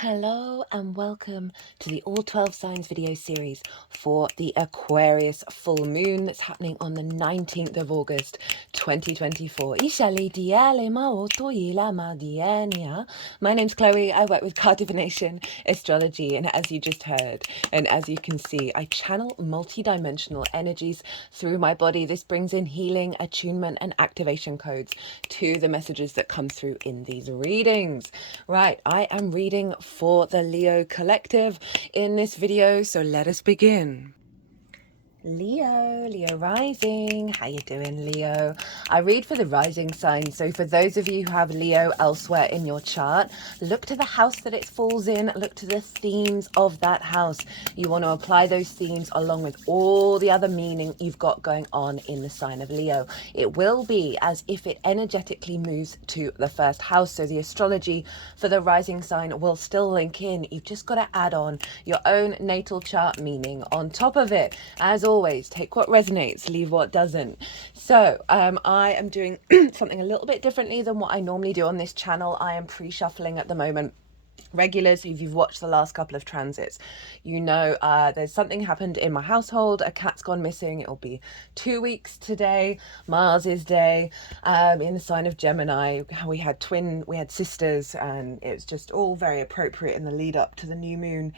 Hello and welcome to the All 12 Signs video series for the Aquarius full moon that's happening on the 19th of August 2024. My name's Chloe. I work with card divination, astrology, and as you just heard, and as you can see, I channel multi-dimensional energies through my body. This brings in healing, attunement, and activation codes to the messages that come through in these readings. Right, I am reading for the Leo collective in this video, so let us begin. Leo rising. How you doing, Leo? I read for the rising sign, so for those of you who have Leo elsewhere in your chart, look to the house that it falls in, look to the themes of that house. You want to apply those themes along with all the other meaning you've got going on in the sign of Leo. It will be as if it energetically moves to the first house, so the astrology for the rising sign will still link in. You've just got to add on your own natal chart meaning on top of it. As always, take what resonates, leave what doesn't. So I am doing something a little bit differently than what I normally do on this channel. I am pre-shuffling at the moment. Regulars, if you've watched the last couple of transits, you know there's something happened in my household. A cat's gone missing. It'll be 2 weeks today, Mars's day, in the sign of Gemini. We had sisters, and it's just all very appropriate in the lead up to the new moon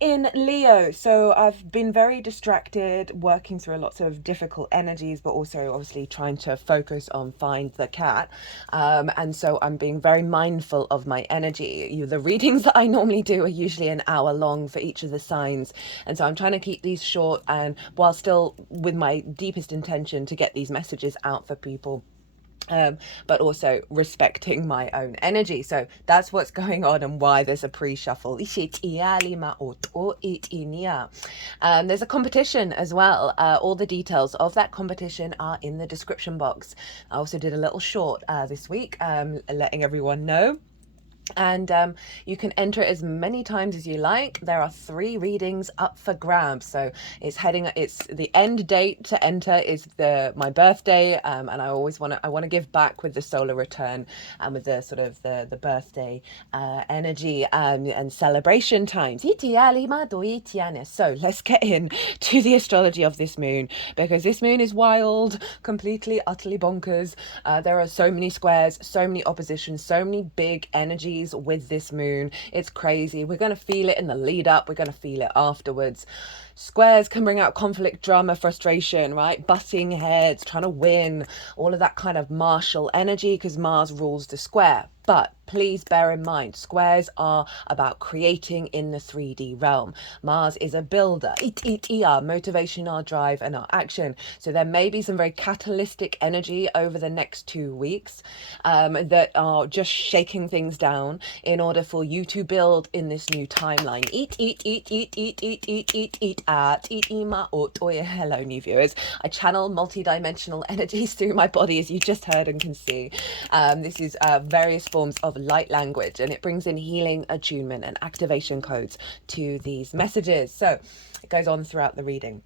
in Leo. So I've been very distracted, working through lots of difficult energies, but also obviously trying to focus on find the cat. And so I'm being very mindful of my energy. The readings that I normally do are usually an hour long for each of the signs. And so I'm trying to keep these short, and while still with my deepest intention to get these messages out for people. But also respecting my own energy. So that's what's going on and why there's a pre-shuffle. There's a competition as well. All the details of that competition are in the description box. I also did a little short this week, letting everyone know. And you can enter it as many times as you like. There are 3 readings up for grabs, so it's the end date to enter is my birthday, and I always want to give back with the solar return and with the sort of the birthday energy and celebration times. So let's get in to the astrology of this moon, because this moon is wild, completely utterly bonkers. There are so many squares, so many oppositions, so many big energies with this moon. It's crazy. We're going to feel it in the lead up. We're going to feel it afterwards. Squares can bring out conflict, drama, frustration, right? Butting heads, trying to win, all of that kind of martial energy, because Mars rules the square. But please bear in mind, squares are about creating in the 3D realm. Mars is a builder. Our motivation, our drive, and our action. So there may be some very catalytic energy over the next 2 weeks that are just shaking things down in order for you to build in this new timeline. Hello, new viewers. I channel multi-dimensional energies through my body, as you just heard and can see. This is various forms of light language, and it brings in healing, attunement, and activation codes to these messages. So it goes on throughout the reading.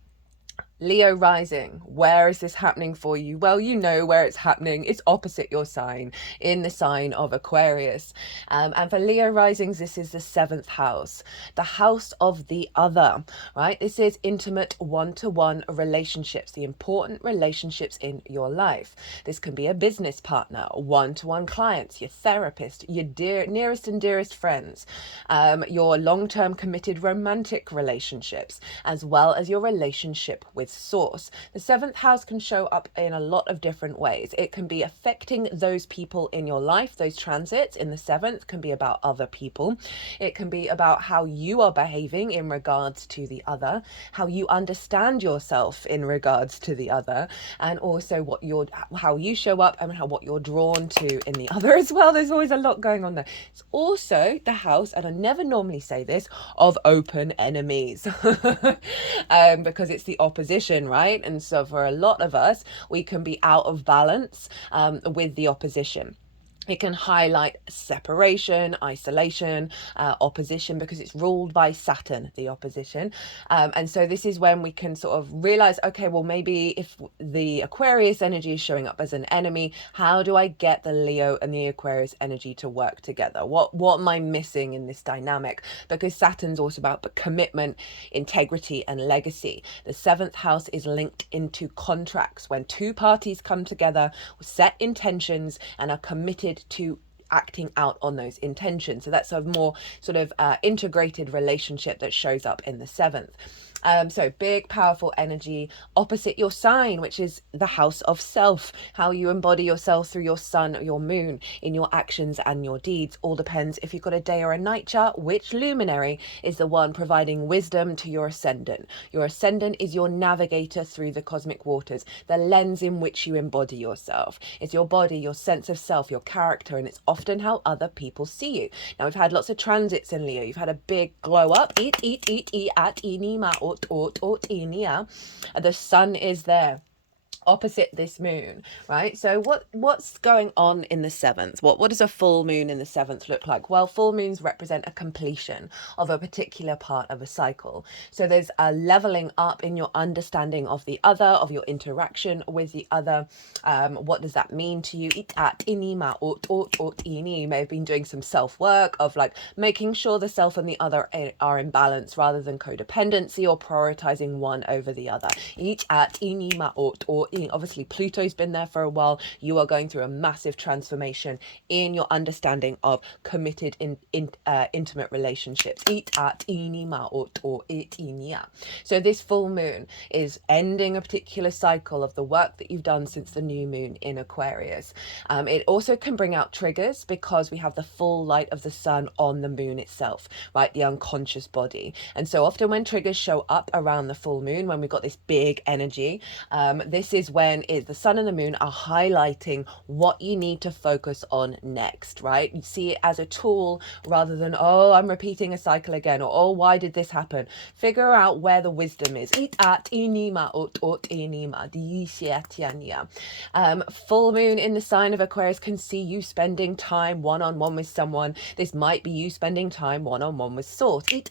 Leo rising, where is this happening for you? Well, you know where it's happening. It's opposite your sign, in the sign of Aquarius. And for Leo risings, this is the 7th house, the house of the other, right? This is intimate one-to-one relationships, the important relationships in your life. This can be a business partner, one-to-one clients, your therapist, your nearest and dearest friends, your long-term committed romantic relationships, as well as your relationship with source. The 7th house can show up in a lot of different ways. It can be affecting those people in your life. Those transits in the 7th can be about other people. It can be about how you are behaving in regards to the other, how you understand yourself in regards to the other, and also how you show up and what you're drawn to in the other as well. There's always a lot going on there. It's also the house, and I never normally say this, of open enemies because it's the opposition, right? And so for a lot of us, we can be out of balance with the opposition. It can highlight separation, isolation, opposition, because it's ruled by Saturn, the opposition. And so this is when we can sort of realize, okay, well, maybe if the Aquarius energy is showing up as an enemy, how do I get the Leo and the Aquarius energy to work together? What am I missing in this dynamic? Because Saturn's also about commitment, integrity, and legacy. The seventh house is linked into contracts. When two parties come together, set intentions, and are committed to acting out on those intentions. So that's a more sort of integrated relationship that shows up in the seventh. So big, powerful energy opposite your sign, which is the house of self, how you embody yourself through your sun or your moon in your actions and your deeds. All depends if you've got a day or a night chart, which luminary is the one providing wisdom to your ascendant. Your ascendant is your navigator through the cosmic waters, the lens in which you embody yourself. It's your body, your sense of self, your character, and it's often how other people see you. Now, we've had lots of transits in Leo. You've had a big glow up. Eat, at, ini, ma, inia. The sun is there opposite this moon, right? So what's going on in the seventh? What does a full moon in the seventh look like? Well, full moons represent a completion of a particular part of a cycle. So there's a leveling up in your understanding of the other, of your interaction with the other. What does that mean to you? You may have been doing some self-work of like making sure the self and the other are in balance rather than codependency or prioritizing one over the other. Obviously Pluto's been there for a while. You are going through a massive transformation in your understanding of committed intimate relationships. So this full moon is ending a particular cycle of the work that you've done since the new moon in Aquarius. It also can bring out triggers because we have the full light of the sun on the moon itself, right? The unconscious body. And so often when triggers show up around the full moon, when we've got this big energy, this is when the sun and the moon are highlighting what you need to focus on next, right? You see it as a tool rather than, oh, I'm repeating a cycle again, or oh, why did this happen? Figure out where the wisdom is. Full moon in the sign of Aquarius can see you spending time one-on-one with someone. This might be you spending time one-on-one with source. It's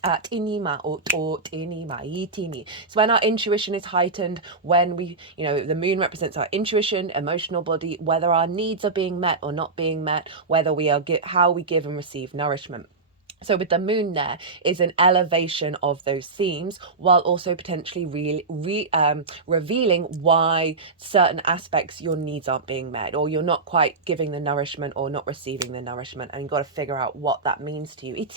when our intuition is heightened, when we, the moon represents our intuition, emotional body, whether our needs are being met or not being met, whether we are how we give and receive nourishment. So with the moon there is an elevation of those themes while also potentially revealing why certain aspects your needs aren't being met, or you're not quite giving the nourishment or not receiving the nourishment, and you've got to figure out what that means to you. It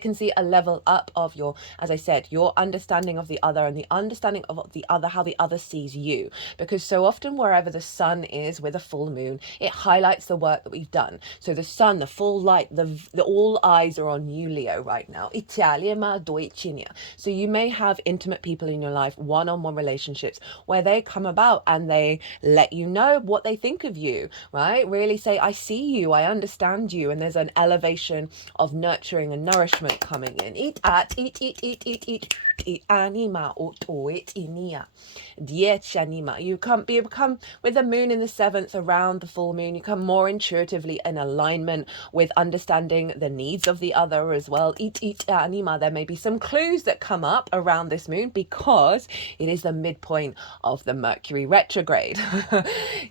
can see a level up of your, as I said, your understanding of the other and the understanding of the other, how the other sees you. Because so often wherever the sun is with a full moon, it highlights the work that we've done. So the sun, the full light, the all eyes are on you, Leo, right now. So you may have intimate people in your life, one-on-one relationships, where they come about and they let you know what they think of you, right? Really say, I see you, I understand you, and there's an elevation of nurturing and nourishment coming in. You become with the moon in the seventh around the full moon, you come more intuitively in alignment with understanding the needs of the other as well. There may be some clues that come up around this moon because it is the midpoint of the Mercury retrograde.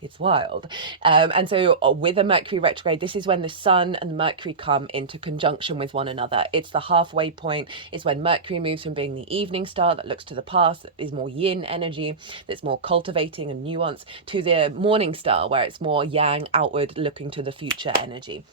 It's wild. And so with a Mercury retrograde, this is when the sun and Mercury come into conjunction with one another. It's the halfway point. It's when Mercury moves from being the evening star that looks to the past, that is more yin energy, that's more cultivating and nuanced, to the morning star where it's more yang, outward, looking to the future energy.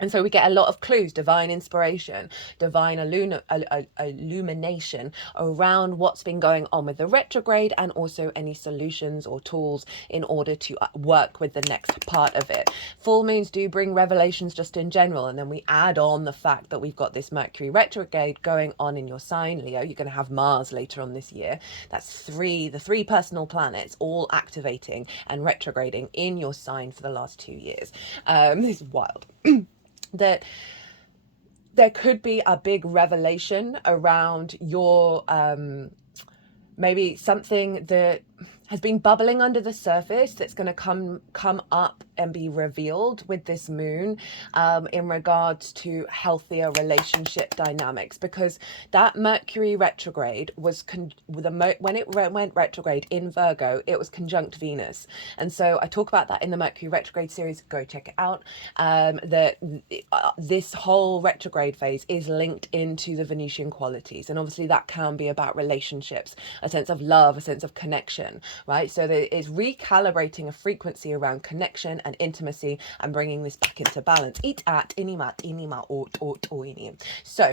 And so we get a lot of clues, divine inspiration, divine illumination around what's been going on with the retrograde, and also any solutions or tools in order to work with the next part of it. Full moons do bring revelations just in general, and then we add on the fact that we've got this Mercury retrograde going on in your sign, Leo. You're going to have Mars later on this year. That's the three personal planets all activating and retrograding in your sign for the last 2 years. This is wild. That there could be a big revelation around your maybe something that has been bubbling under the surface that's going to come up and be revealed with this moon in regards to healthier relationship dynamics, because that Mercury retrograde was when it went retrograde in Virgo, it was conjunct Venus. And so I talk about that in the Mercury retrograde series. Go check it out. This whole retrograde phase is linked into the Venusian qualities, and obviously that can be about relationships, a sense of love, a sense of connection, right? So that it's recalibrating a frequency around connection and intimacy and bringing this back into balance. So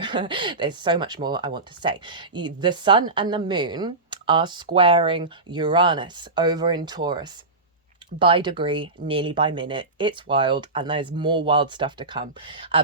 there's so much more I want to say. The sun and the moon are squaring Uranus over in Taurus by degree, nearly by minute. It's wild, and there's more wild stuff to come.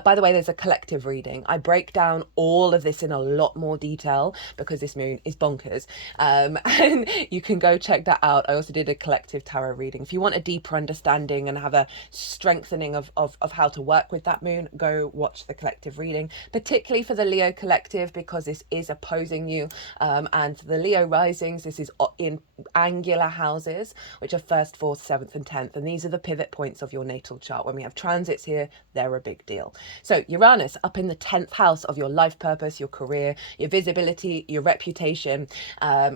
By the way, there's a collective reading. I break down all of this in a lot more detail because this moon is bonkers, and you can go check that out. I also did a collective tarot reading. If you want a deeper understanding and have a strengthening of how to work with that moon, go watch the collective reading, particularly for the Leo collective, because this is opposing you, and the Leo risings, this is in angular houses, which are 1st, 4th, 7th and 10th, and these are the pivot points of your natal chart. When we have transits here, they're a big deal. So Uranus up in the 10th house of your life purpose, your career, your visibility, your reputation,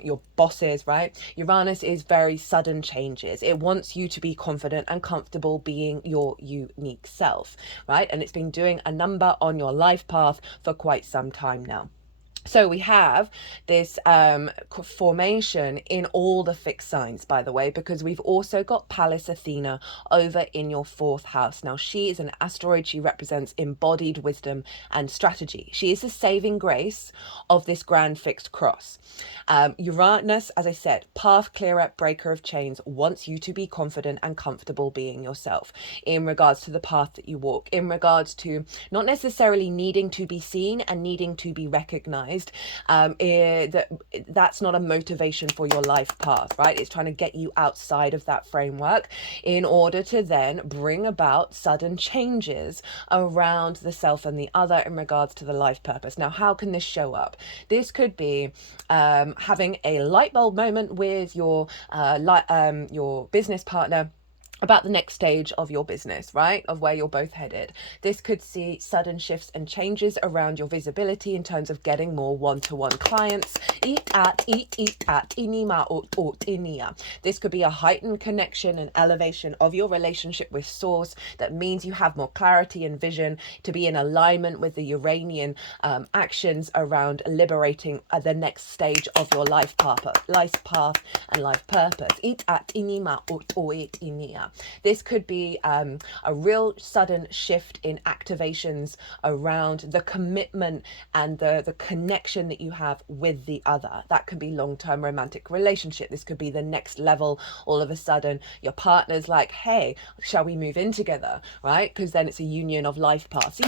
your bosses, right? Uranus is very sudden changes. It wants you to be confident and comfortable being your unique self, right? And it's been doing a number on your life path for quite some time now. So we have this formation in all the fixed signs, by the way, because we've also got Pallas Athena over in your 4th house. Now, she is an asteroid. She represents embodied wisdom and strategy. She is the saving grace of this grand fixed cross. Uranus, as I said, path clearer, breaker of chains, wants you to be confident and comfortable being yourself in regards to the path that you walk, in regards to not necessarily needing to be seen and needing to be recognized. That's not a motivation for your life path, right? It's trying to get you outside of that framework in order to then bring about sudden changes around the self and the other in regards to the life purpose. Now, how can this show up? This could be having a light bulb moment with your business partner about the next stage of your business, right? Of where you're both headed. This could see sudden shifts and changes around your visibility in terms of getting more one-to-one clients. This could be a heightened connection and elevation of your relationship with Source. That means you have more clarity and vision to be in alignment with the Uranian actions around liberating the next stage of your life path and life purpose. This could be a real sudden shift in activations around the commitment and the connection that you have with the other. That could be long-term romantic relationship. This could be the next level. All of a sudden, your partner's like, hey, shall we move in together, right? Because then it's a union of life paths.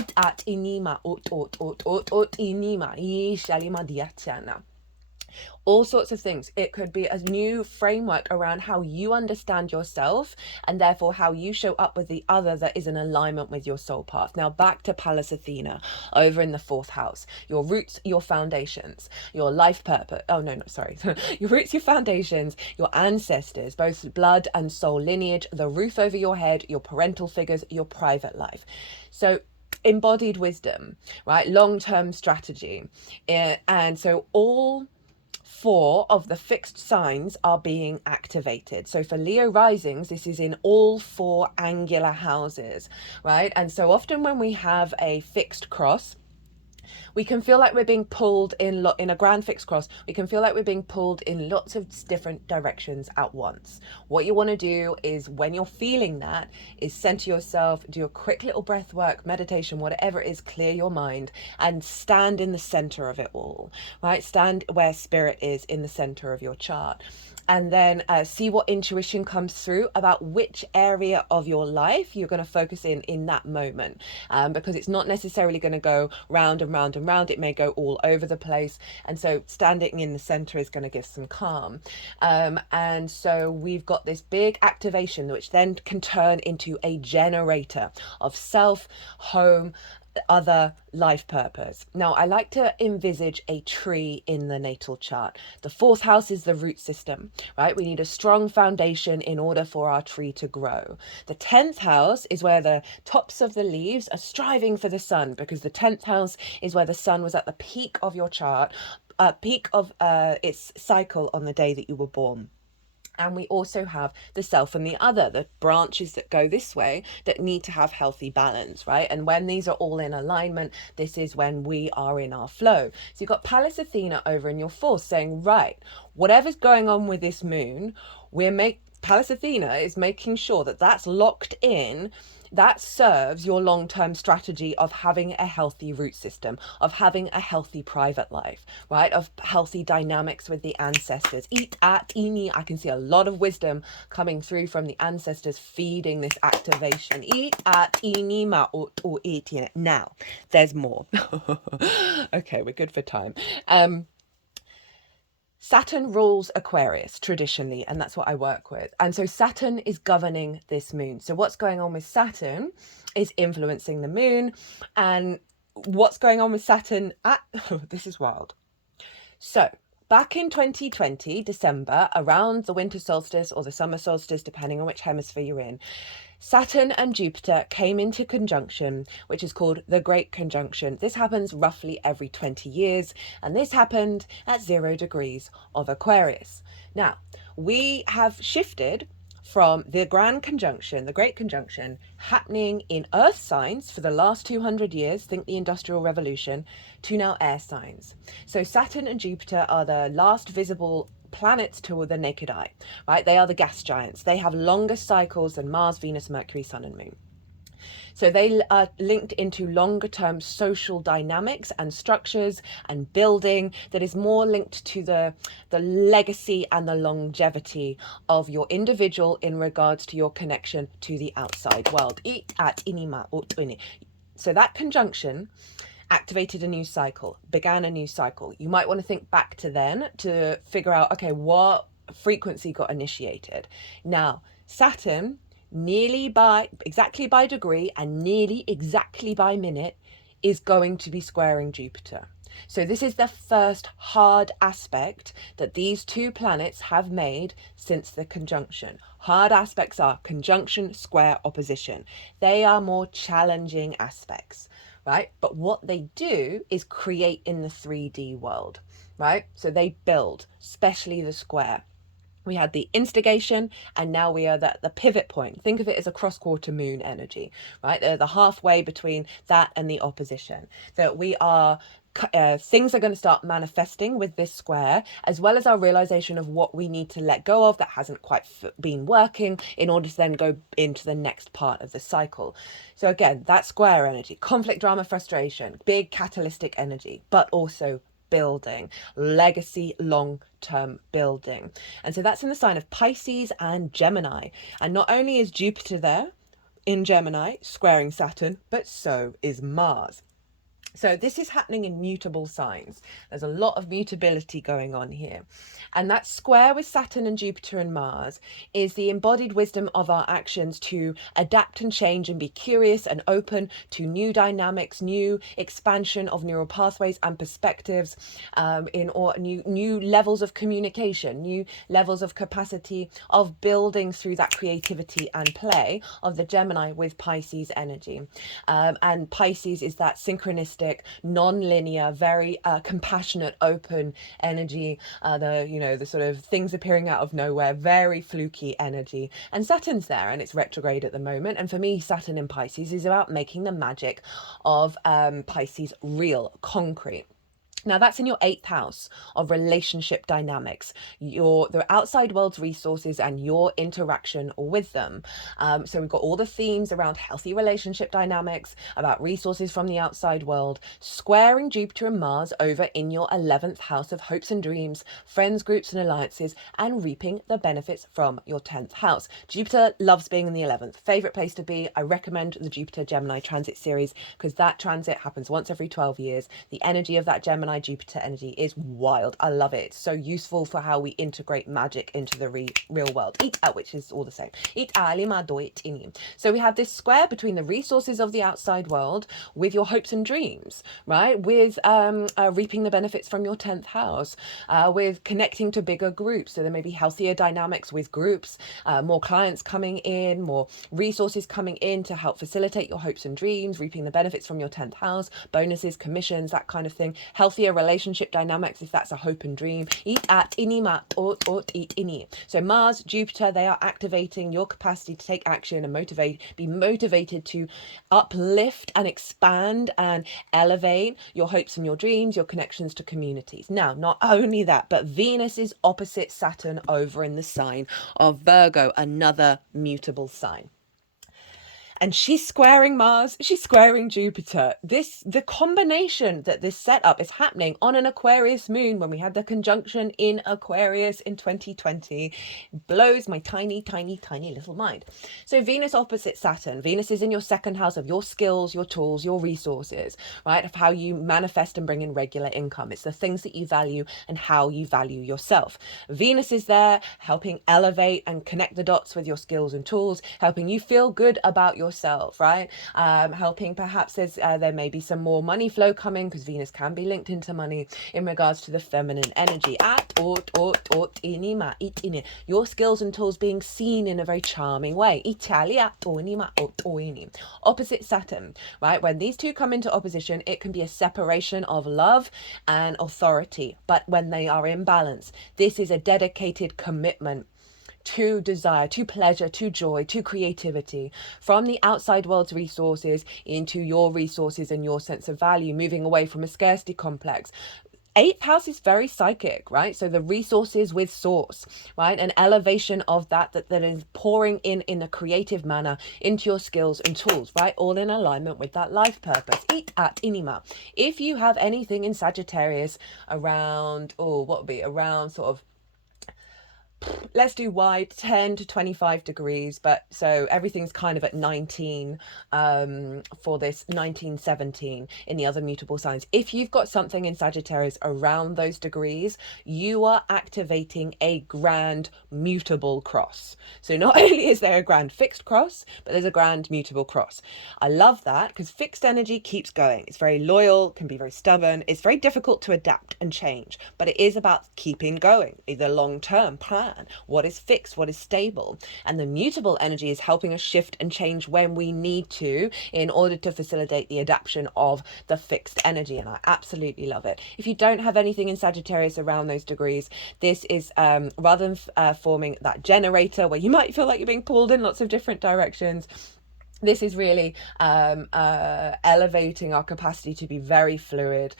All sorts of things. It could be a new framework around how you understand yourself and therefore how you show up with the other that is in alignment with your soul path. Now back to Pallas Athena over in the 4th house. Your roots, your foundations, your life purpose. Oh, no, sorry. Your roots, your foundations, your ancestors, both blood and soul lineage, the roof over your head, your parental figures, your private life. So embodied wisdom, right? Long-term strategy. And so all 4 of the fixed signs are being activated. So for Leo risings, this is in all 4 angular houses, right? And so often when we have a fixed cross, we can feel like we're being pulled in a grand fixed cross. We can feel like we're being pulled in lots of different directions at once. What you want to do is, when you're feeling that, is center yourself, do a quick little breath work, meditation, whatever it is, clear your mind and stand in the center of it all, right? Stand where spirit is in the center of your chart. And then see what intuition comes through about which area of your life you're going to focus in that moment, because it's not necessarily going to go round and round and round. It may go all over the place. And so standing in the center is going to give some calm. And so we've got this big activation, which then can turn into a generator of self, home, other life purpose. Now, I like to envisage a tree in the natal chart. The fourth house is the root system, right? We need a strong foundation in order for our tree to grow. The 10th house is where the tops of the leaves are striving for the sun, because the 10th house is where the sun was at the peak of your chart, peak of its cycle on the day that you were born. And we also have the self and the other, the branches that go this way that need to have healthy balance, right? And when these are all in alignment, this is when we are in our flow. So you've got Pallas Athena over in your fourth saying, right, whatever's going on with this moon, Pallas Athena is making sure that that's locked in. That serves your long-term strategy of having a healthy root system, of having a healthy private life, right? Of healthy dynamics with the ancestors. I can see a lot of wisdom coming through from the ancestors feeding this activation. Now, there's more. Okay, we're good for time. Saturn rules Aquarius traditionally, and that's what I work with. And so Saturn is governing this moon. So what's going on with Saturn is influencing the moon. And what's going on with Saturn this is wild. So back in 2020, December, around the winter solstice or the summer solstice, depending on which hemisphere you're in, Saturn and Jupiter came into conjunction, which is called the Great Conjunction. This happens roughly every 20 years, and this happened at 0 degrees of Aquarius. Now, we have shifted from the Grand Conjunction, the Great Conjunction, happening in Earth signs for the last 200 years, think the Industrial Revolution, to now air signs. So Saturn and Jupiter are the last visible planets to the naked eye, right? They are the gas giants. They have longer cycles than Mars, Venus, Mercury, Sun, and Moon. So they are linked into longer term social dynamics and structures and building that is more linked to the legacy and the longevity of your individual in regards to your connection to the outside world. So that conjunction activated a new cycle, began a new cycle. You might want to think back to then to figure out, okay, what frequency got initiated. Now, Saturn, exactly by degree and nearly exactly by minute, is going to be squaring Jupiter. So this is the first hard aspect that these two planets have made since the conjunction. Hard aspects are conjunction, square, opposition. They are more challenging aspects, right? But what they do is create in the 3D world, right? So they build, especially the square. We had the instigation, and now we are at the pivot point. Think of it as a cross-quarter moon energy, right? They're the halfway between that and the opposition. That we are, things are going to start manifesting with this square, as well as our realization of what we need to let go of that hasn't quite been working in order to then go into the next part of the cycle. So again, that square energy, conflict, drama, frustration, big catalytic energy, but also building, legacy, long-term building. And so that's in the sign of Pisces and Gemini. And not only is Jupiter there in Gemini squaring Saturn, but so is Mars. So this is happening in mutable signs. There's a lot of mutability going on here. And that square with Saturn and Jupiter and Mars is the embodied wisdom of our actions to adapt and change and be curious and open to new dynamics, new expansion of neural pathways and perspectives, new levels of communication, new levels of capacity of building through that creativity and play of the Gemini with Pisces energy. And Pisces is that synchronistic, non-linear, very compassionate, open energy, the sort of things appearing out of nowhere, very fluky energy. And Saturn's there, and it's retrograde at the moment. And for me, Saturn in Pisces is about making the magic of Pisces real, concrete. Now that's in your 8th house of relationship dynamics, the outside world's resources and your interaction with them. So we've got all the themes around healthy relationship dynamics, about resources from the outside world, squaring Jupiter and Mars over in your 11th house of hopes and dreams, friends, groups and alliances, and reaping the benefits from your 10th house. Jupiter loves being in the 11th. Favorite place to be. I recommend the Jupiter Gemini transit series because that transit happens once every 12 years. The energy of that Gemini Gemini Jupiter energy is wild. I love it. It's so useful for how we integrate magic into the real world, which is all the same. So we have this square between the resources of the outside world with your hopes and dreams, right? With reaping the benefits from your 10th house, with connecting to bigger groups. So there may be healthier dynamics with groups, more clients coming in, more resources coming in to help facilitate your hopes and dreams, reaping the benefits from your 10th house, bonuses, commissions, that kind of thing. Healthier relationship dynamics if that's a hope and dream. So Mars, Jupiter, they are activating your capacity to take action and be motivated to uplift and expand and elevate your hopes and your dreams, your connections to communities. Now, not only that, but Venus is opposite Saturn over in the sign of Virgo, another mutable sign. And she's squaring Mars, she's squaring Jupiter. The combination that this setup is happening on an Aquarius moon when we had the conjunction in Aquarius in 2020 blows my tiny, tiny, tiny little mind. So Venus opposite Saturn. Venus is in your second house of your skills, your tools, your resources, right? Of how you manifest and bring in regular income. It's the things that you value and how you value yourself. Venus is there helping elevate and connect the dots with your skills and tools, helping you feel good about yourself, right? Helping perhaps there may be some more money flow coming because Venus can be linked into money in regards to the feminine energy. Your skills and tools being seen in a very charming way. Opposite Saturn, right? When these two come into opposition, it can be a separation of love and authority. But when they are in balance, this is a dedicated commitment to desire, to pleasure, to joy, to creativity, from the outside world's resources into your resources and your sense of value, moving away from a scarcity complex. 8th house is very psychic, right? So the resources with source, right? An elevation of that is pouring in a creative manner into your skills and tools, right? All in alignment with that life purpose. If you have anything in Sagittarius around, around sort of, let's do wide 10 to 25 degrees, but so everything's kind of at 19 for this 1917 in the other mutable signs. If you've got something in Sagittarius around those degrees, you are activating a grand mutable cross. So not only is there a grand fixed cross, but there's a grand mutable cross. I love that because fixed energy keeps going. It's very loyal, can be very stubborn. It's very difficult to adapt and change, but it is about keeping going, either long-term plan, what is fixed, what is stable. And the mutable energy is helping us shift and change when we need to in order to facilitate the adaptation of the fixed energy. And I absolutely love it. If you don't have anything in Sagittarius around those degrees, this is rather than forming that generator where you might feel like you're being pulled in lots of different directions, this is really elevating our capacity to be very fluid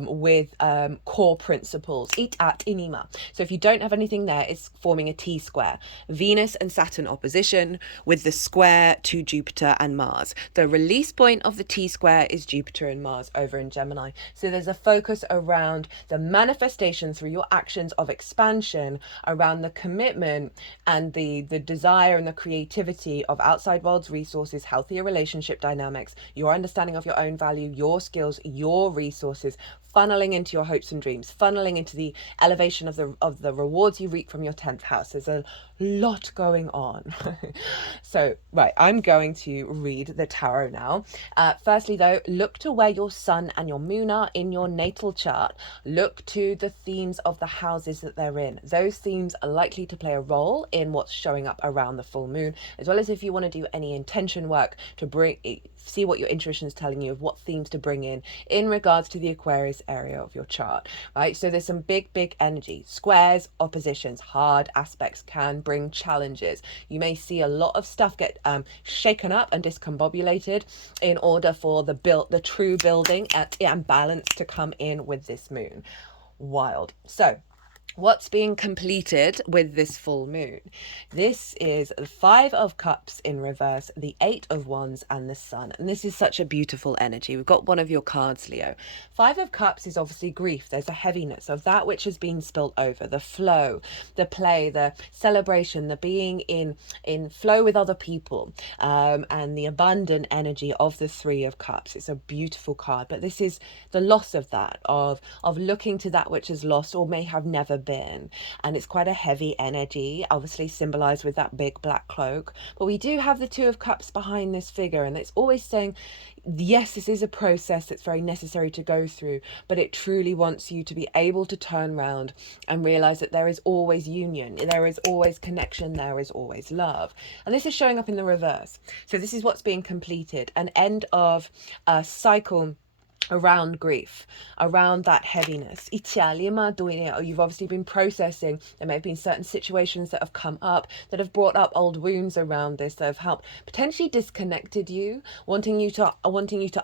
with core principles. So if you don't have anything there, it's forming a T-square. Venus and Saturn opposition with the square to Jupiter and Mars. The release point of the T-square is Jupiter and Mars over in Gemini. So there's a focus around the manifestation through your actions of expansion, around the commitment and the desire and the creativity of outside world's resources, healthier relationship dynamics, your understanding of your own value, your skills, your resources, funneling into your hopes and dreams, funneling into the elevation of the rewards you reap from your 10th house. There's a lot going on. So, right, I'm going to read the tarot now. Firstly, though, look to where your sun and your moon are in your natal chart. Look to the themes of the houses that they're in. Those themes are likely to play a role in what's showing up around the full moon, as well as if you want to do any intention work to see what your intuition is telling you of what themes to bring in regards to the Aquarius area of your chart, right? So there's some big energy. Squares, oppositions, hard aspects can bring challenges. You may see a lot of stuff get shaken up and discombobulated in order for the true building and balance to come in with this moon. Wild. So What's being completed with this full moon? This is the Five of Cups in reverse, the Eight of Wands, and the Sun. And this is such a beautiful energy. We've got one of your cards, Leo. Five of Cups is obviously grief. There's a heaviness of that which has been spilt over, the flow, the play, the celebration, the being in flow with other people, and the abundant energy of the Three of Cups. It's a beautiful card, but this is the loss of that, of looking to that which is lost or may have never been. And it's quite a heavy energy, obviously symbolized with that big black cloak. But we do have the Two of Cups behind this figure, and it's always saying, yes, this is a process that's very necessary to go through, but it truly wants you to be able to turn around and realize that there is always union, there is always connection, there is always love. And this is showing up in the reverse. So this is what's being completed, an end of a cycle around grief, around that heaviness. You've obviously been processing. There may have been certain situations that have come up that have brought up old wounds around this, that have helped potentially disconnected you, wanting you to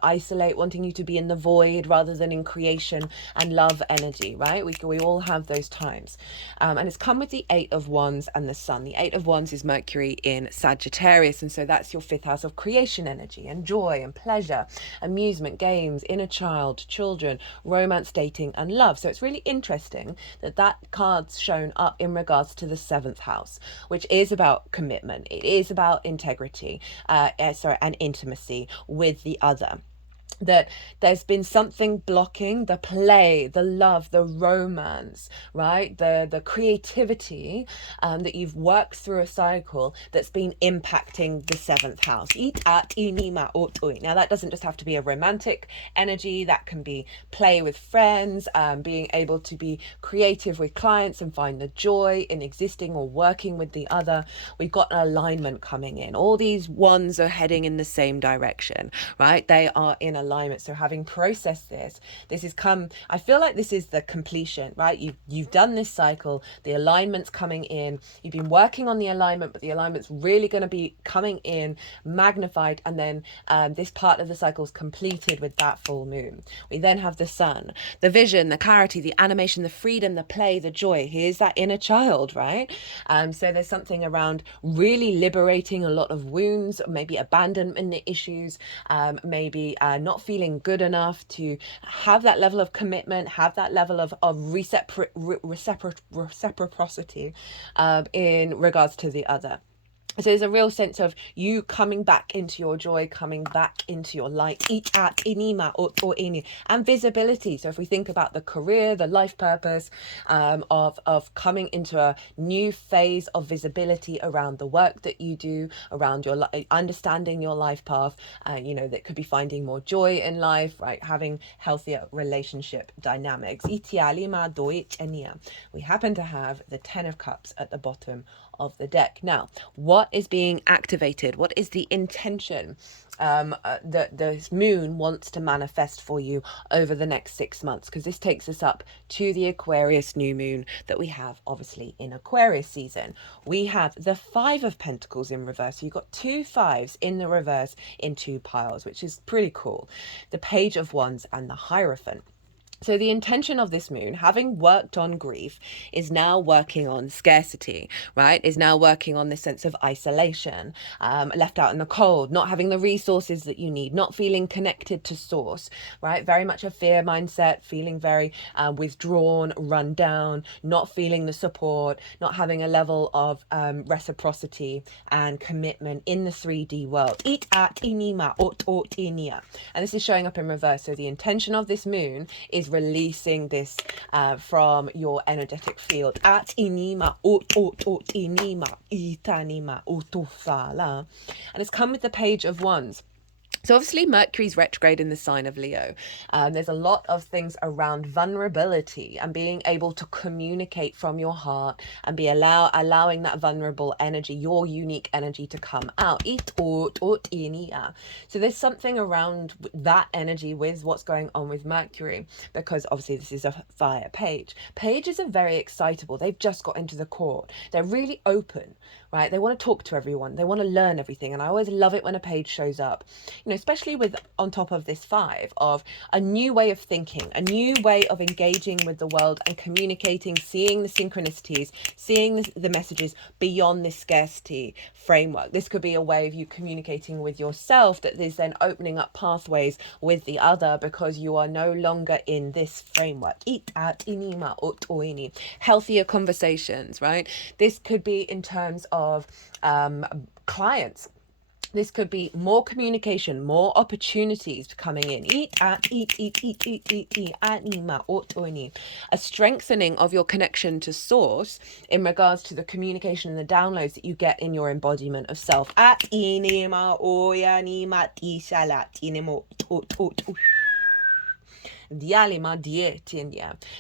isolate, wanting you to be in the void rather than in creation and love energy, right? We all have those times. And it's come with the Eight of Wands and the Sun. The Eight of Wands is Mercury in Sagittarius, and so that's your fifth house of creation energy and joy and pleasure, amusement, games, inner child, children, romance, dating, and love. So it's really interesting that that card's shown up in regards to the seventh house, which is about commitment. It is about integrity, and intimacy with the other. That there's been something blocking the play, the love, the romance, right? The creativity, that you've worked through a cycle that's been impacting the seventh house. Now that doesn't just have to be a romantic energy. That can be play with friends, being able to be creative with clients and find the joy in existing or working with the other. We've got an alignment coming in. All these ones are heading in the same direction, right? They are in alignment. So having processed this has come, I feel like this is the completion, right? You've done this cycle, the alignment's coming in, you've been working on the alignment, but the alignment's really going to be coming in magnified, and then this part of the cycle is completed with that full moon. We then have the Sun, the vision, the clarity, the animation, the freedom, the play, the joy. Here's that inner child, right? So there's something around really liberating a lot of wounds, maybe abandonment issues, maybe not feeling good enough to have that level of commitment, have that level of reciprocity in regards to the other. So there's a real sense of you coming back into your joy, coming back into your light, and visibility. So if we think about the career, the life purpose, of coming into a new phase of visibility around the work that you do, around your understanding your life path, that could be finding more joy in life, right? Having healthier relationship dynamics. We happen to have the Ten of Cups at the bottom of the deck. Now, what is being activated? What is the intention that the moon wants to manifest for you over the next 6 months? Because this takes us up to the Aquarius new moon that we have obviously in Aquarius season. We have the Five of Pentacles in reverse. So you've got two fives in the reverse in two piles, which is pretty cool. The Page of Wands and the Hierophant. So the intention of this moon, having worked on grief, is now working on scarcity, right? Is now working on this sense of isolation, left out in the cold, not having the resources that you need, not feeling connected to source, right? Very much a fear mindset, feeling very withdrawn, run down, not feeling the support, not having a level of reciprocity and commitment in the 3D world. And this is showing up in reverse. So the intention of this moon is releasing this from your energetic field. And it's come with the Page of Wands. So obviously Mercury's retrograde in the sign of Leo. There's a lot of things around vulnerability and being able to communicate from your heart and be allowing that vulnerable energy, your unique energy, to come out. So there's something around that energy with what's going on with Mercury, because obviously this is a fire page. Pages are very excitable. They've just got into the court. They're really open, right? They want to talk to everyone. They want to learn everything. And I always love it when a page shows up. especially with on top of this 5 of a new way of thinking, a new way of engaging with the world and communicating, seeing the synchronicities, seeing the messages beyond this scarcity framework. This could be a way of you communicating with yourself that is then opening up pathways with the other, because you are no longer in this framework. Healthier conversations, right? This could be in terms of clients. This could be more communication, more opportunities coming in. A strengthening of your connection to source in regards to the communication and the downloads that you get in your embodiment of self.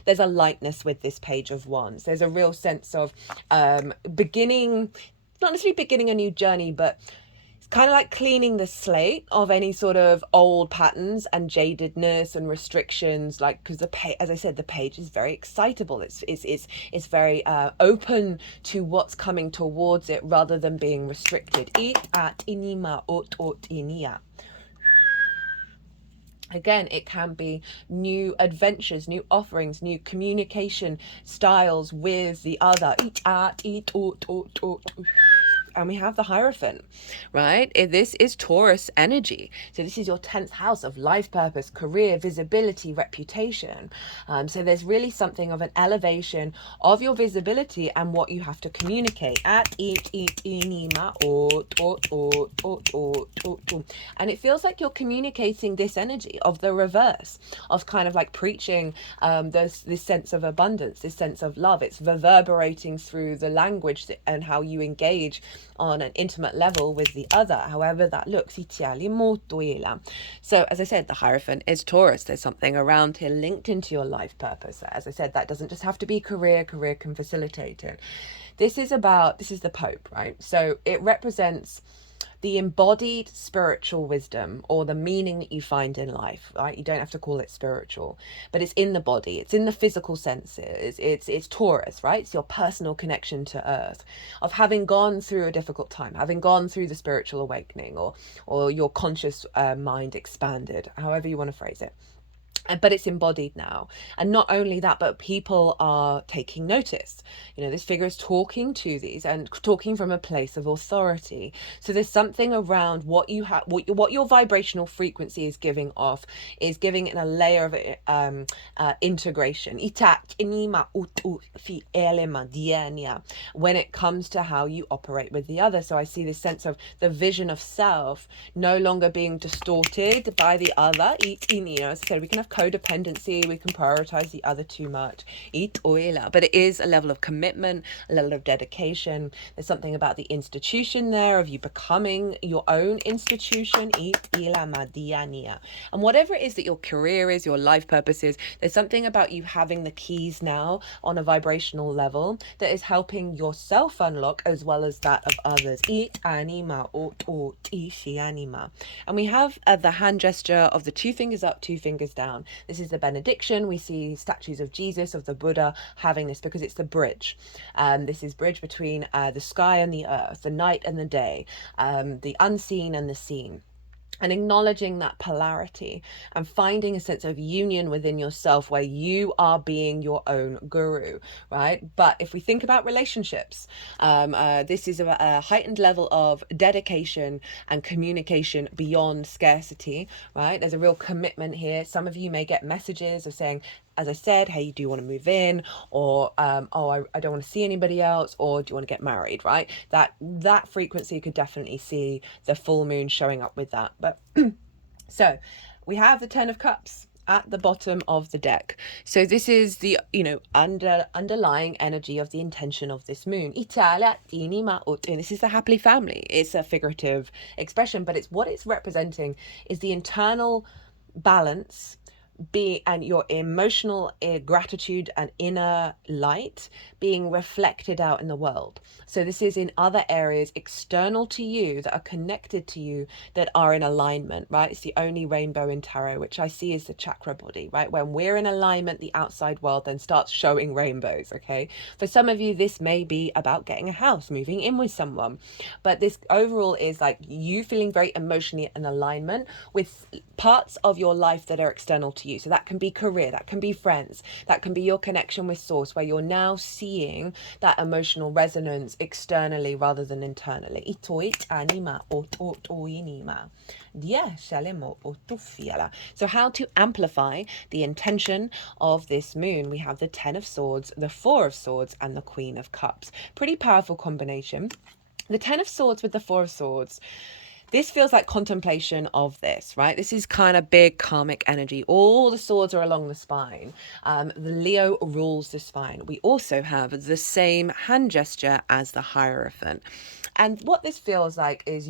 There's a lightness with this Page of Wands. There's a real sense of beginning, not necessarily beginning a new journey, but kind of like cleaning the slate of any sort of old patterns and jadedness and restrictions, like, because as I said, the Page is very excitable. It's very open to what's coming towards it rather than being restricted. Again, it can be new adventures, new offerings, new communication styles with the other. And we have the Hierophant, right? This is Taurus energy. So this is your 10th house of life purpose, career, visibility, reputation. So there's really something of an elevation of your visibility and what you have to communicate. And it feels like you're communicating this energy of the reverse, of kind of like preaching this sense of abundance, this sense of love. It's reverberating through the language and how you engage on an intimate level with the other, however that looks. So as I said, the Hierophant is Taurus. There's something around here linked into your life purpose. As I said, that doesn't just have to be career can facilitate it. This is the Pope, right? So it represents the embodied spiritual wisdom, or the meaning that you find in life, right? You don't have to call it spiritual, but it's in the body, it's in the physical senses. It's Taurus, right? It's your personal connection to earth, of having gone through a difficult time, having gone through the spiritual awakening, or your conscious mind expanded, however you want to phrase it. But it's embodied now. And not only that, but people are taking notice. This figure is talking to these and talking from a place of authority. So there's something around what you have, what your vibrational frequency is giving off, is giving it a layer of integration. When it comes to how you operate with the other. So I see this sense of the vision of self no longer being distorted by the other. As I said, we can have codependency, we can prioritize the other too much, but it is a level of commitment, a level of dedication. There's something about the institution there, of you becoming your own institution, and whatever it is that your career is, your life purpose is, there's something about you having the keys now on a vibrational level that is helping yourself unlock as well as that of others. And we have the hand gesture of the 2 fingers up, 2 fingers down. This is the benediction. We see statues of Jesus, of the Buddha having this, because it's the bridge. This is bridge between the sky and the earth, the night and the day, the unseen and the seen. And acknowledging that polarity and finding a sense of union within yourself where you are being your own guru, right? But if we think about relationships, this is a heightened level of dedication and communication beyond scarcity, right? There's a real commitment here. Some of you may get messages of saying, as I said, hey, do you want to move in? Or, I don't want to see anybody else. Or do you want to get married, right? That frequency could definitely see the full moon showing up with that. But so we have the 10 of Cups at the bottom of the deck. So this is the, underlying energy of the intention of this moon. And this is the happily family. It's a figurative expression, but what it's representing is the internal balance and your emotional gratitude and inner light being reflected out in the world. So this is in other areas external to you that are connected to you that are in alignment, right? It's the only rainbow in tarot, which I see as the chakra body, right? When we're in alignment, the outside world then starts showing rainbows. Okay, for some of you this may be about getting a house, moving in with someone, but this overall is like you feeling very emotionally in alignment with parts of your life that are external to you. So that can be career, that can be friends, that can be your connection with source, where you're now seeing that emotional resonance externally rather than internally. Itoit anima otoinima. So how to amplify the intention of this moon? We have the 10 of Swords, the 4 of Swords, and the Queen of Cups. Pretty powerful combination. The 10 of Swords with the 4 of Swords, this feels like contemplation of this, right? This is kind of big karmic energy. All the swords are along the spine. The Leo rules the spine. We also have the same hand gesture as the Hierophant. And what this feels like is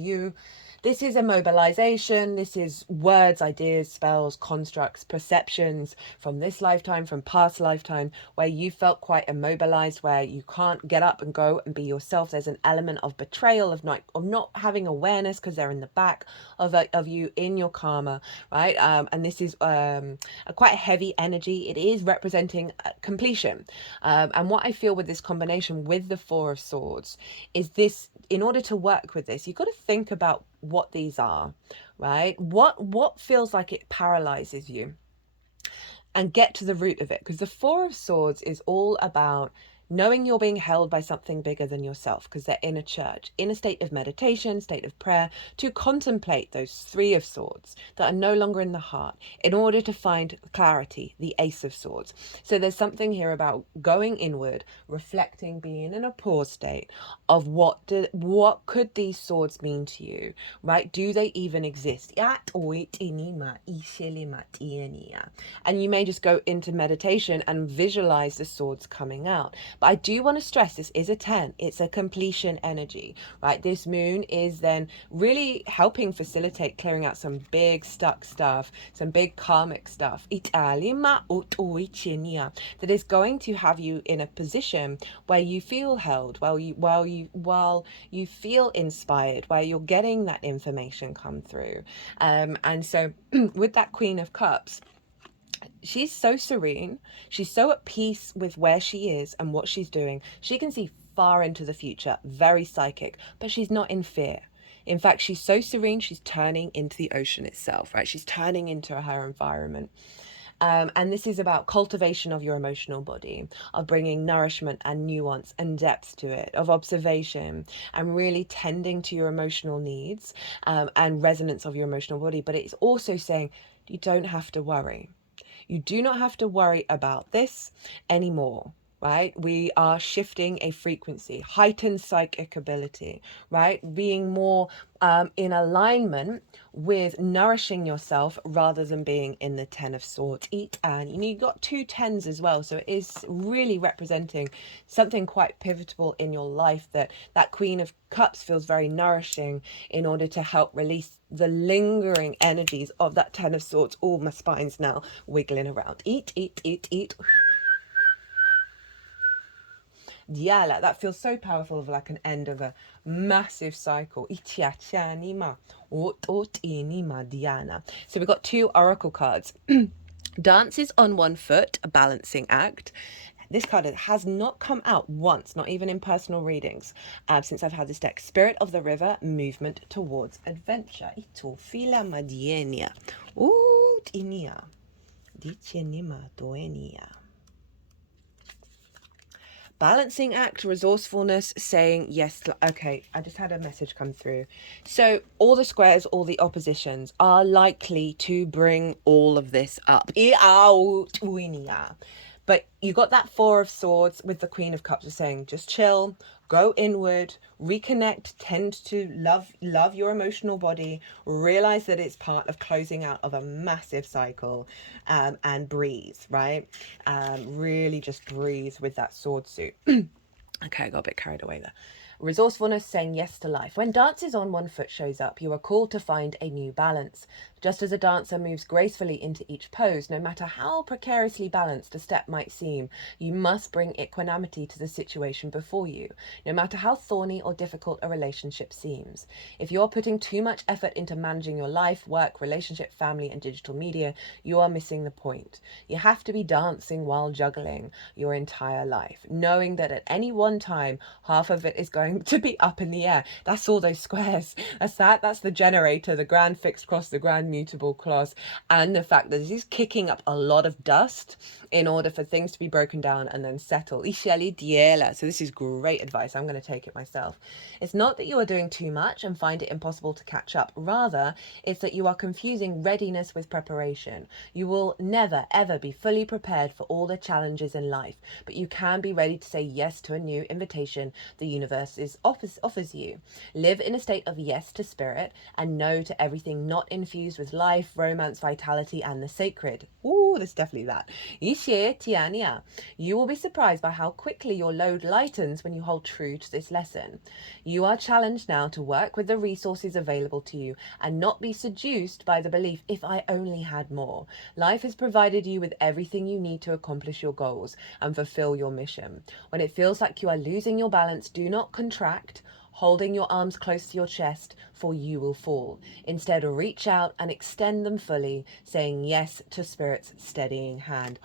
this is a mobilization. This is words, ideas, spells, constructs, perceptions from this lifetime, from past lifetime, where you felt quite immobilized, where you can't get up and go and be yourself. There's an element of betrayal, of not having awareness because they're in the back of you in your karma, right? And this is a quite heavy energy. It is representing completion. And what I feel with this combination with the 4 of Swords is this, in order to work with this, you've got to think about what these are, right? What feels like it paralyzes you, and get to the root of it, because the 4 of Swords is all about knowing you're being held by something bigger than yourself, because they're in a church, in a state of meditation, state of prayer, to contemplate those 3 of Swords that are no longer in the heart, in order to find clarity, the Ace of Swords. So there's something here about going inward, reflecting, being in a pause state of what could these swords mean to you, right? Do they even exist? And you may just go into meditation and visualize the swords coming out. But I do want to stress, this is a 10. It's a completion energy, right? This moon is then really helping facilitate clearing out some big stuck stuff, some big karmic stuff. That is going to have you in a position where you feel held, while you feel inspired, where you're getting that information come through. And so with that Queen of Cups, she's so serene. She's so at peace with where she is and what she's doing. She can see far into the future, very psychic, but she's not in fear. In fact, she's so serene, she's turning into the ocean itself, right? She's turning into her environment. And this is about cultivation of your emotional body, of bringing nourishment and nuance and depth to it, of observation and really tending to your emotional needs, and resonance of your emotional body. But it's also saying you don't have to worry. You do not have to worry about this anymore, right? We are shifting a frequency, heightened psychic ability, right? Being more in alignment with nourishing yourself rather than being in the 10 of Swords. And you got 2 10s as well, so it is really representing something quite pivotal in your life, that Queen of Cups feels very nourishing in order to help release the lingering energies of that 10 of Swords. All my spine's now wiggling around. Eat. Yeah, like that feels so powerful, of like an end of a massive cycle. So we've got 2 oracle cards. Dances on one foot, a balancing act. This card has not come out once, not even in personal readings, since I've had this deck. Spirit of the river, movement towards adventure. Balancing act, resourcefulness, saying yes to, okay, I just had a message come through. So all the squares, all the oppositions are likely to bring all of this up. But you got that 4 of Swords with the Queen of Cups saying just chill, go inward, reconnect, tend to love your emotional body, realize that it's part of closing out of a massive cycle, and breathe, right? Really just breathe with that sword suit. Okay, I got a bit carried away there. Resourcefulness, saying yes to life. When dances on one foot shows up, you are called to find a new balance. Just as a dancer moves gracefully into each pose, no matter how precariously balanced a step might seem, you must bring equanimity to the situation before you, no matter how thorny or difficult a relationship seems. If you're putting too much effort into managing your life, work, relationship, family, and digital media, you are missing the point. You have to be dancing while juggling your entire life, knowing that at any one time, half of it is going to be up in the air. That's all those squares. That's the generator, the grand fixed cross, the grand mutable cross, and the fact that this is kicking up a lot of dust in order for things to be broken down and then settle. So this is great advice. I'm going to take it myself. It's not that you are doing too much and find it impossible to catch up. Rather, it's that you are confusing readiness with preparation. You will never, ever be fully prepared for all the challenges in life, but you can be ready to say yes to a new invitation the universe offers you. Live in a state of yes to spirit and no to everything not infused with life, romance, vitality, and the sacred. Ooh, there's definitely that. You will be surprised by how quickly your load lightens when you hold true to this lesson. You are challenged now to work with the resources available to you and not be seduced by the belief, if I only had more. Life has provided you with everything you need to accomplish your goals and fulfill your mission. When it feels like you are losing your balance, do not contract, holding your arms close to your chest, for you will fall. Instead, reach out and extend them fully, saying yes to Spirit's steadying hand.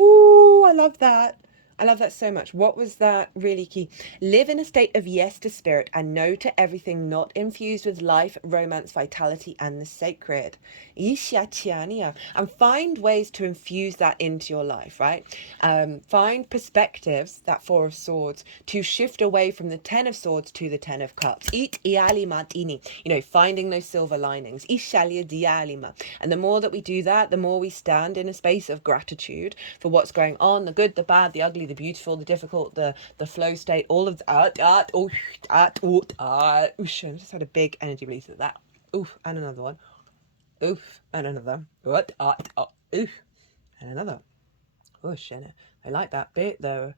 Ooh, I love that. I love that so much. What was that really key? Live in a state of yes to spirit and no to everything not infused with life, romance, vitality, and the sacred. And find ways to infuse that into your life, right? Find perspectives, that Four of Swords, to shift away from the Ten of Swords to the Ten of Cups. Finding those silver linings. And the more that we do that, the more we stand in a space of gratitude for what's going on, the good, the bad, the ugly, the beautiful, the difficult, the flow state, all of that. I just had a big energy release of that. Oof, and another one. Oof, and another. Oof, and another. Oosh, and I like that bit though.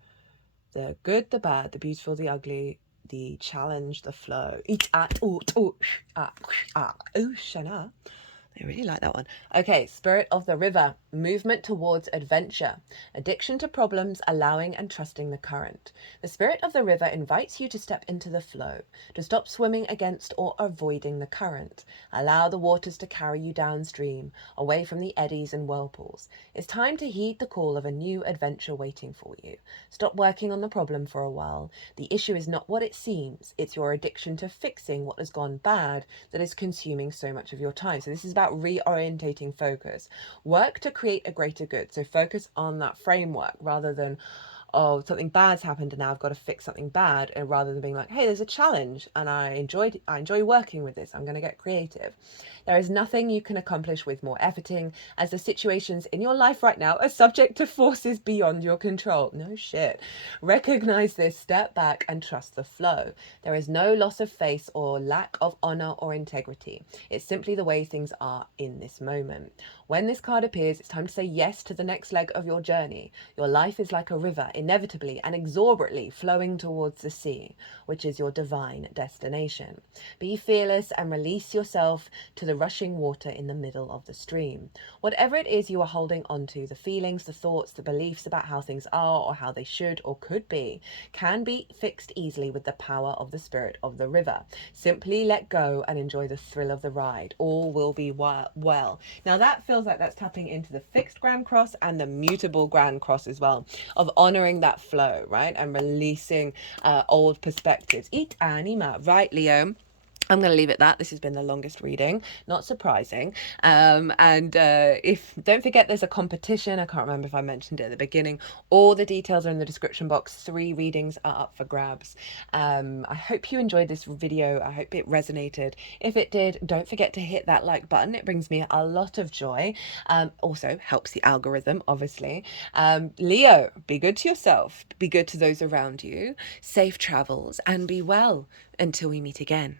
The good, the bad, the beautiful, the ugly, the challenge, the flow. I really like that one. Okay, Spirit of the River, movement towards adventure, addiction to problems, allowing and trusting the current. The Spirit of the River invites you to step into the flow, to stop swimming against or avoiding the current. Allow the waters to carry you downstream, away from the eddies and whirlpools. It's time to heed the call of a new adventure waiting for you. Stop working on the problem for a while. The issue is not what it seems, it's your addiction to fixing what has gone bad that is consuming so much of your time. So this is about reorientating focus. Work to create a greater good. So focus on that framework rather than, oh, something bad's happened and now I've got to fix something bad, and rather than being like, hey, there's a challenge and I enjoy working with this, I'm going to get creative. There is nothing you can accomplish with more efforting, as the situations in your life right now are subject to forces beyond your control. No shit. Recognize this, step back, and trust the flow. There is no loss of face or lack of honor or integrity. It's simply the way things are in this moment. When this card appears, it's time to say yes to the next leg of your journey. Your life is like a river, inevitably and exorbitantly flowing towards the sea, which is your divine destination. Be fearless and release yourself to the rushing water in the middle of the stream. Whatever it is you are holding onto, the feelings, the thoughts, the beliefs about how things are or how they should or could be, can be fixed easily with the power of the Spirit of the River. Simply let go and enjoy the thrill of the ride. All will be well. Now that feels like that's tapping into the fixed Grand Cross and the mutable Grand Cross as well, of honoring that flow, right? And releasing old perspectives. Eat anima, right, Leo? I'm going to leave it at that. This has been the longest reading, not surprising. If don't forget, there's a competition. I can't remember if I mentioned it at the beginning. All the details are in the description box. 3 readings are up for grabs. I hope you enjoyed this video. I hope it resonated. If it did, don't forget to hit that like button. It brings me a lot of joy. Also helps the algorithm, obviously. Leo, be good to yourself. Be good to those around you. Safe travels and be well until we meet again.